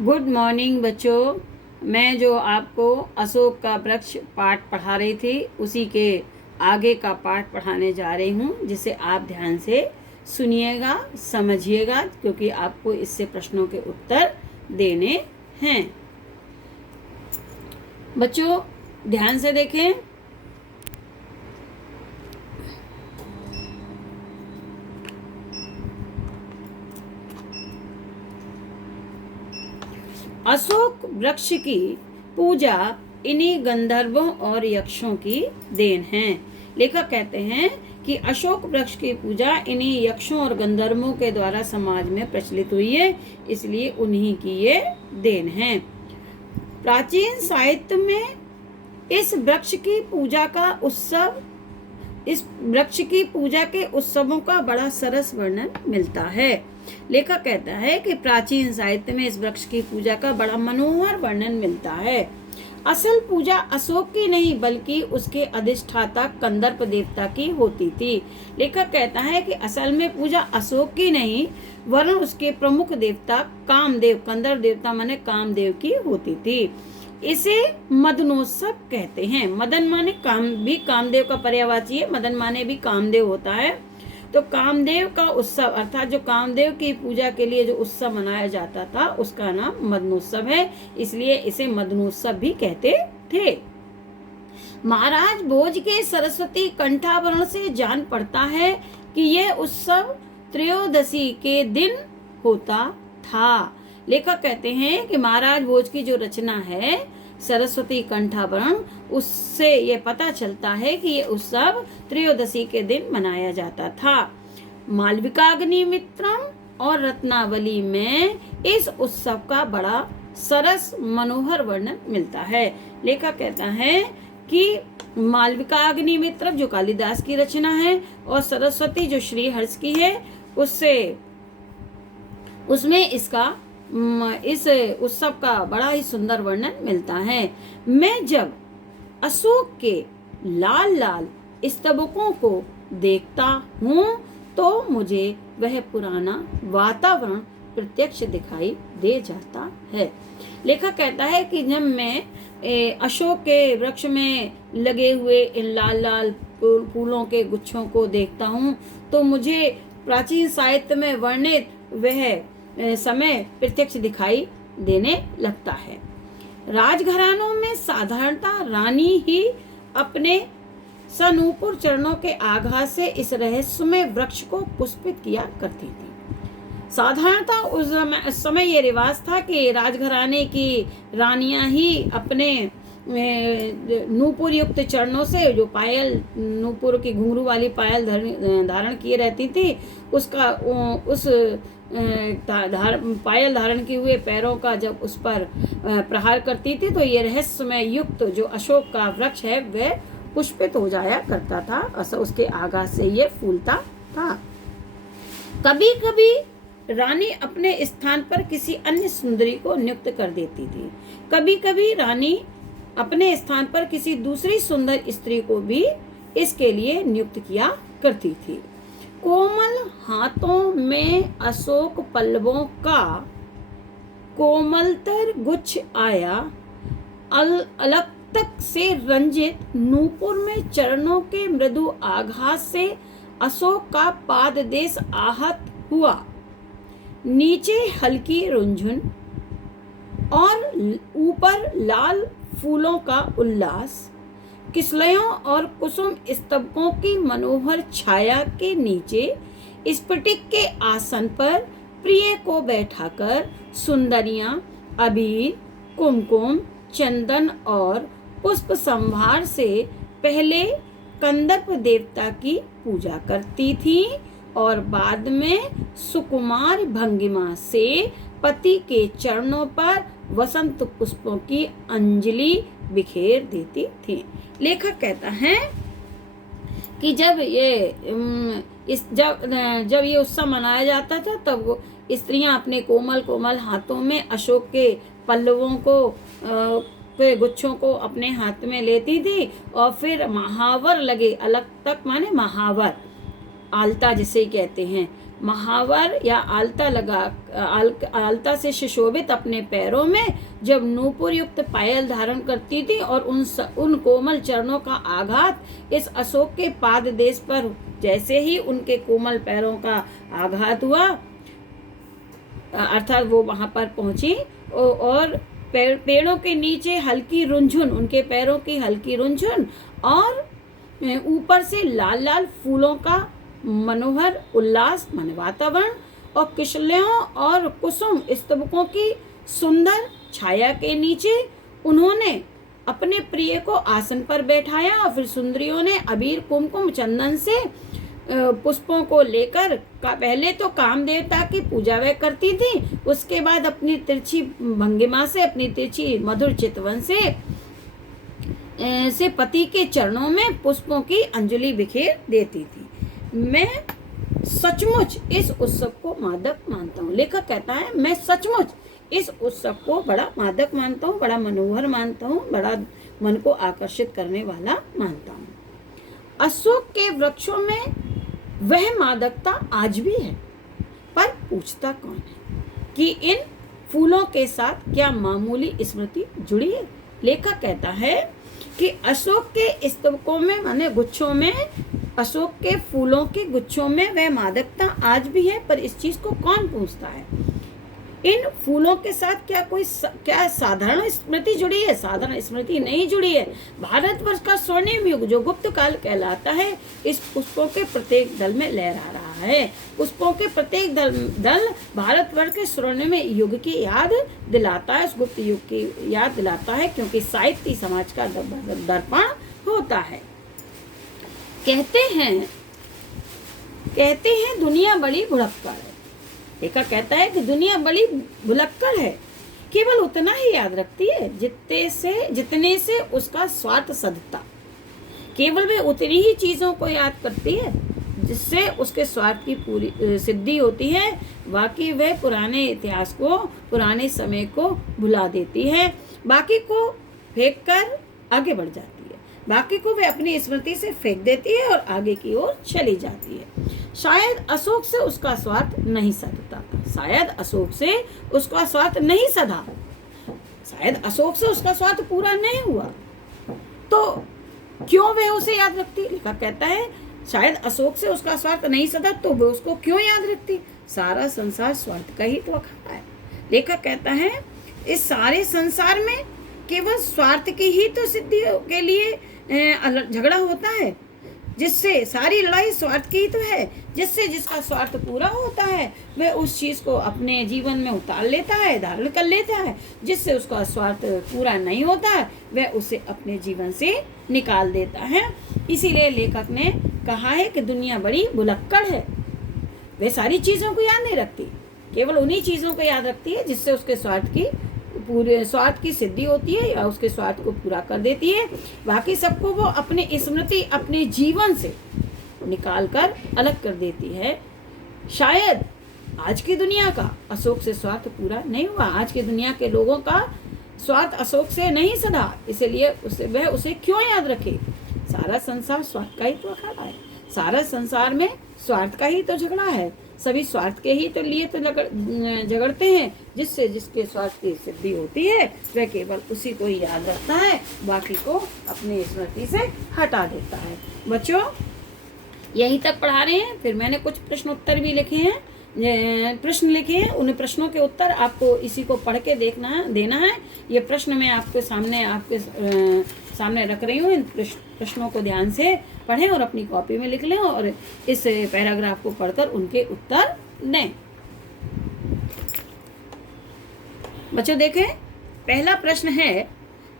Good morning बच्चों। मैं जो आपको अशोक का वृक्ष पाठ पढ़ा रही थी उसी के आगे का पाठ पढ़ाने जा रही हूँ, जिसे आप ध्यान से सुनिएगा, समझिएगा, क्योंकि आपको इससे प्रश्नों के उत्तर देने हैं। बच्चों ध्यान से देखें। अशोक वृक्ष की पूजा इन्हीं गंधर्वों और यक्षों की देन है। लेखक कहते हैं कि अशोक वृक्ष की पूजा इन्हीं यक्षों और गंधर्वों के द्वारा समाज में प्रचलित हुई है, इसलिए उन्हीं की ये देन है। प्राचीन साहित्य में इस वृक्ष की पूजा के उत्सवों का बड़ा सरस वर्णन मिलता है। लेखक कहता है कि प्राचीन साहित्य में इस वृक्ष की पूजा का बड़ा मनोहर वर्णन मिलता है। असल पूजा अशोक की नहीं बल्कि उसके अधिष्ठाता कंदर्प देवता की होती थी। लेखक कहता है कि असल में पूजा अशोक की नहीं वरन उसके प्रमुख देवता कामदेव, कंदर्प देवता माने कामदेव की होती थी। इसे मदनोत्सव कहते हैं। मदन माने कामदेव का पर्यायवाची है, मदन माने भी कामदेव होता है। तो कामदेव का उत्सव अर्थात जो कामदेव की पूजा के लिए जो उत्सव मनाया जाता था उसका नाम मदनोत्सव है, इसलिए इसे मदनोत्सव भी कहते थे। महाराज भोज के सरस्वती कंठाभरण से जान पड़ता है कि यह उत्सव त्रयोदशी के दिन होता था। लेखक कहते हैं कि महाराज भोज की जो रचना है सरस्वती कंठाभरण, उससे ये पता चलता है कि ये उत्सव त्रयोदशी के दिन मनाया जाता था। मालविकाग्निमित्रम और रत्नावली में इस उत्सव का बड़ा सरस मनोहर वर्णन मिलता है। लेखक कहता है कि मालविकाग्निमित्रम जो कालिदास की रचना है और सरस्वती जो श्रीहर्ष की है उसमें इस उत्सव का बड़ा ही सुंदर वर्णन मिलता है। मैं जब अशोक के लाल लाल स्तबकों को देखता हूँ तो मुझे वह पुराना वातावरण प्रत्यक्ष दिखाई दे जाता है। लेखक कहता है कि जब मैं अशोक के वृक्ष में लगे हुए इन लाल लाल फूलों के गुच्छों को देखता हूँ तो मुझे प्राचीन साहित्य में वर्णित वह समय प्रत्यक्ष दिखाई देने लगता है। राजघरानों में साधारणतः रानी ही अपने सनूपुर चरणों के आघात से इस रहस्यमय वृक्ष को पुष्पित किया करती थी। साधारणतः उस समय ये रिवाज था कि राजघराने की रानियां ही अपने नूपुर युक्त चरणों से जो पायल, नूपुर की घुंघरू वाली पायल धारण किए रहती थी, उस पायल धारण किए हुए पैरों का जब उस पर प्रहार करती थी तो ये रहस्यमय युक्त जो अशोक का वृक्ष है वह पुष्पित हो जाया करता था। उसके आगाज से ये फूलता था। कभी कभी रानी अपने स्थान पर किसी अन्य सुंदरी को नियुक्त कर देती थी। कभी कभी रानी अपने स्थान पर किसी दूसरी सुंदर स्त्री को भी इसके लिए नियुक्त किया करती थी। कोमल हाथों में अशोक पल्लवों का कोमलतर गुच्छ आया, अलग तक से रंजित नूपुर में चरणों के मृदु आघात से अशोक का पाद देश आहत हुआ। नीचे हल्की रुंझुन और ऊपर लाल फूलों का उल्लास, किसलयों और कुसुम स्तबकों की मनोहर छाया के नीचे स्फटिक के आसन पर प्रिय को बैठाकर सुंदरियां अबीर, कुमकुम, चंदन और पुष्प संभार से पहले कंदर्प देवता की पूजा करती थी और बाद में सुकुमार भंगिमा से पति के चरणों पर वसंत पुष्पों की अंजलि बिखेर देती थी। लेखक कहता है कि जब ये उत्सव मनाया जाता था तब वो स्त्रियां अपने कोमल कोमल हाथों में अशोक के पल्लवों के गुच्छों को अपने हाथ में लेती थी और फिर महावर लगे, अलग तक माने महावर, आलता जिसे कहते हैं, महावर या आलता से सुशोभित अपने पैरों में जब नूपुर युक्त पायल धारण करती थी और उन कोमल चरणों का आघात इस अशोक के पाद देश पर जैसे ही उनके कोमल पैरों का आघात हुआ, अर्थात वो वहां पर पहुंची और पेड़ों के नीचे हल्की रुंझुन, उनके पैरों की हल्की रुंझुन और ऊपर से लाल लाल फूलों का मनोहर उल्लास माने वातावरण और किशल्यों और कुसुम स्तबकों की सुंदर छाया के नीचे उन्होंने अपने प्रिय को आसन पर बैठाया और फिर सुंदरियों ने अबीर कुमकुम चंदन से पुष्पों को लेकर पहले तो काम देवता की पूजा वह करती थी, उसके बाद अपनी तिरछी भंगिमा से, अपनी तिरछी मधुर चितवन से पति के चरणों में पुष्पों की अंजलि बिखेर देती थी। मैं सचमुच इस उत्सव को मादक मानता हूँ। लेखक कहता है मैं सचमुच इस उत्सव को बड़ा मादक मानता हूँ, बड़ा मनोहर मानता हूँ, बड़ा मन को आकर्षित करने वाला मानता हूँ। अशोक के वृक्षों में वह मादकता आज भी है, पर पूछता कौन है कि इन फूलों के साथ क्या मामूली स्मृति जुड़ी है। लेखक कहता है कि अशोक के स्तबकों में माने गुच्छों में, अशोक के फूलों के गुच्छों में वह मादकता आज भी है, पर इस चीज को कौन पूछता है। इन फूलों के साथ क्या साधारण स्मृति जुड़ी है? साधारण स्मृति नहीं जुड़ी है। भारतवर्ष का स्वर्णिम युग जो गुप्त काल कहलाता है, इस पुष्पों के प्रत्येक दल में लहरा रहा है। पुष्पों के प्रत्येक दल भारतवर्ष के स्वर्णिम युग की याद दिलाता है, उस गुप्त युग की याद दिलाता है, क्योंकि साहित्य समाज का दर्पण होता है। कहते हैं दुनिया बड़ी भुलक्कड़ है। लेखक कहता है कि दुनिया बड़ी भुलक्कड़ है, केवल उतना ही याद रखती है जितने से उसका स्वार्थ सधता। केवल वे उतनी ही चीजों को याद करती है जिससे उसके स्वार्थ की पूरी सिद्धि होती है। बाकी वह पुराने इतिहास को, पुराने समय को भुला देती है, बाकी को फेंक कर आगे बढ़ जाती है। बाकी को वह अपनी स्मृति से फेंक देती है और आगे की ओर चली जाती है। शायद अशोक से उसका स्वार्थ नहीं सधता था, शायद अशोक से उसका स्वार्थ नहीं सधा, शायद अशोक से उसका स्वार्थ पूरा नहीं हुआ, तो क्यों वह उसे याद रखती। लेखक कहता है शायद अशोक से उसका स्वार्थ नहीं सधा तो वह उसको क्यों याद रखती। सारा संसार स्वार्थ का ही तो अखाड़ा है। लेखक कहता है इस सारे संसार में केवल स्वार्थ की ही तो सिद्धि के लिए झगड़ा होता है, जिससे सारी लड़ाई स्वार्थ की ही तो है। जिससे जिसका स्वार्थ पूरा होता है वह उस चीज को अपने जीवन में उतार लेता है, धारण कर लेता है। जिससे उसका स्वार्थ पूरा नहीं होता है वह उसे अपने जीवन से निकाल देता है। इसीलिए लेखक ने कहा है कि दुनिया बड़ी भुलक्कड़ है, वह सारी चीजों को याद नहीं रखती, केवल उन्हीं चीजों को याद रखती है जिससे उसके पूरे स्वार्थ की सिद्धि होती है या उसके स्वार्थ को पूरा कर देती है। बाकी सबको वो अपनी स्मृति, अपने जीवन से निकाल कर अलग कर देती है। शायद आज की दुनिया का अशोक से स्वार्थ पूरा नहीं हुआ, आज की दुनिया के लोगों का स्वार्थ अशोक से नहीं सधा, इसलिए वह उसे क्यों याद रखे। सारा संसार स्वार्थ का ही तो अखाड़ा है, सारा संसार में स्वार्थ का ही तो झगड़ा है। सभी स्वार्थ के ही तो लिए तो झगड़ते हैं, जिससे जिसके स्वार्थ की सिद्धि होती है वह केवल उसी को ही याद रखता है, बाकी को अपनी स्मृति से हटा देता है। बच्चों यहीं तक पढ़ा रहे हैं। फिर मैंने कुछ प्रश्न उत्तर भी लिखे हैं, प्रश्न लिखे हैं, उन प्रश्नों के उत्तर आपको इसी को पढ़ के देना है। ये प्रश्न मैं आपके सामने रख रही हूँ। इन प्रश्नों को ध्यान से पढ़ें और अपनी कॉपी में लिख लें और इस पैराग्राफ को पढ़कर उनके उत्तर दें। बच्चों देखें, पहला प्रश्न है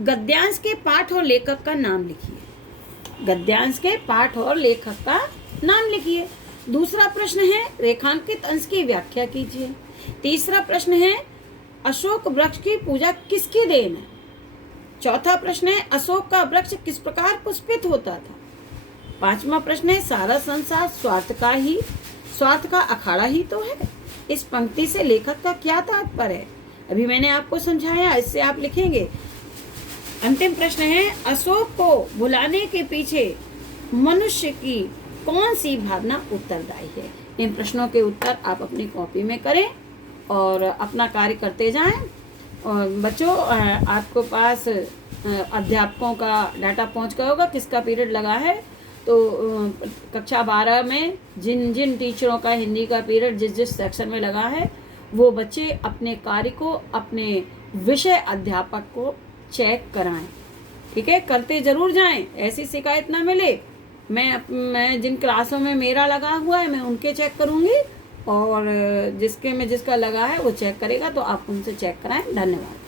गद्यांश के पाठ और लेखक का नाम लिखिए। गद्यांश के पाठ और लेखक का नाम लिखिए। दूसरा प्रश्न है रेखांकित अंश की व्याख्या कीजिए। तीसरा प्रश्न है अशोक वृक्ष की पूजा किसकी देन है। चौथा प्रश्न है अशोक का वृक्ष किस प्रकार पुष्पित होता था। पांचवा प्रश्न है सारा संसार स्वार्थ का अखाड़ा ही तो है। इस पंक्ति से लेखक का क्या तात्पर्य है, अभी मैंने आपको समझाया, इससे आप लिखेंगे। अंतिम प्रश्न है अशोक को भुलाने के पीछे मनुष्य की कौन सी भावना उत्तरदायी है। इन प्रश्नों के उत्तर आप अपनी कॉपी में करें और अपना कार्य करते जाएं। और बच्चों, आपको पास अध्यापकों का डाटा पहुंच गया होगा किसका पीरियड लगा है। तो कक्षा 12 में जिन जिन टीचरों का हिंदी का पीरियड जिस जिस सेक्शन में लगा है, वो बच्चे अपने कार्य को अपने विषय अध्यापक को चेक कराएं। ठीक है, करते जरूर जाएं, ऐसी शिकायत ना मिले। मैं जिन क्लासों में मेरा लगा हुआ है मैं उनके चेक करूंगी, और जिसका लगा है वो चेक करेगा, तो आप उनसे चेक कराएं। धन्यवाद।